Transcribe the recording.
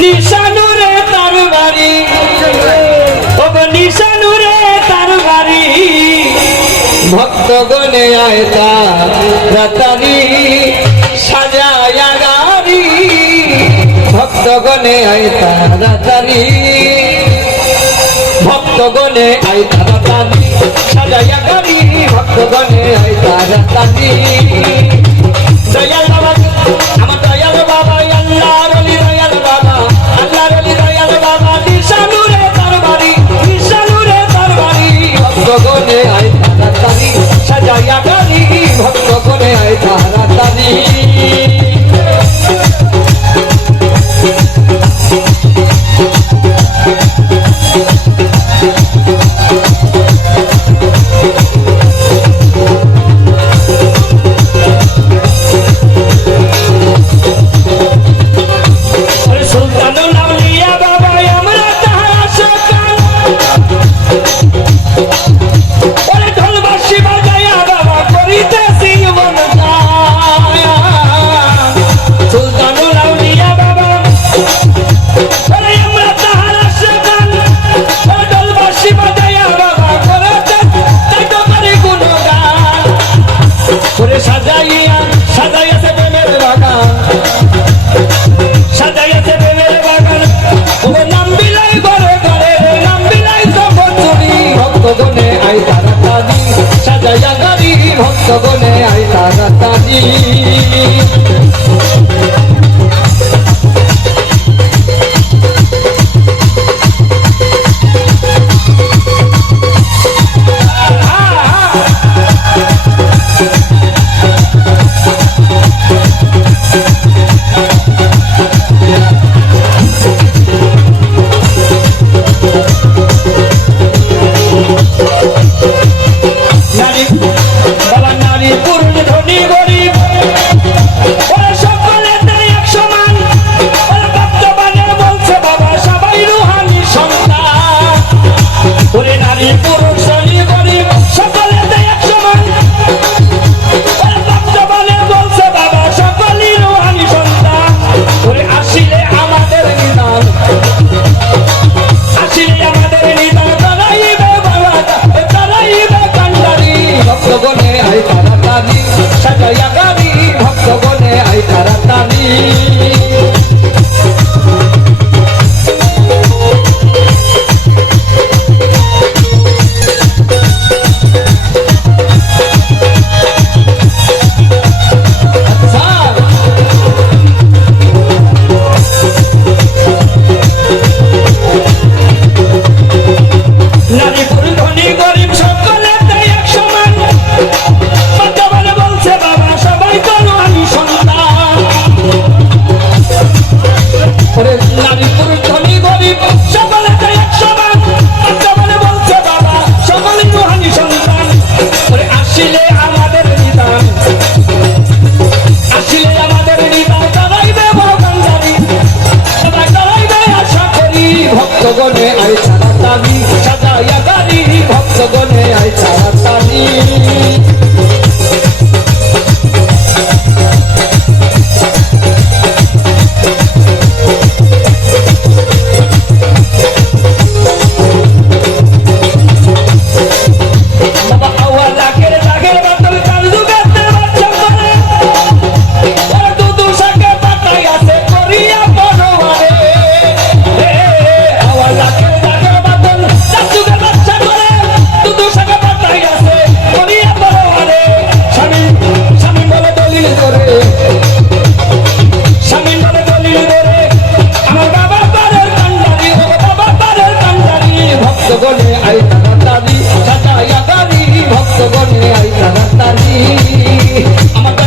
নিশানুরে তার বাড়ি নিশানুরে তার বাড়ি ভক্তগণে আয়তা রাতারি সাজায়া গাড়ি ভক্তগণে আয়তা রাতারি ভক্তগণে আয়তা রাতারি সাজায়া গাড়ি ভক্তগণে আয়তা রাতারি দয়াল বাবা আমার দয়াল বাবা আল্লাহর ওলি দয়াল বাবা আল্লাহর ওলি দয়াল বাবা নিশানুরে তার বাড়ি নিশানুরে তার বাড়ি ভক্তগণে আয়তা রাতারি সাজায়া গাড়ি ভক্তগণে আয়তা রাতারি ভক্তগণে আয়তা রাতারি সাজায়া গাড়ি ভক্তগণে আয়তা রাতারি ভক্তগণে আয়তা রাতারি সাজায়া গাড়ি ভক্তগণে আয়তা রাতারি ভক্তগণে আয়তা রাতারি সাজায়া গাড়ি ভক্তগণে আয়তা রাতারি ভক্তগণে আয়তা রাতারি সাজায়া গাড়ি ভক্তগণে আয়তা রাতারি আমার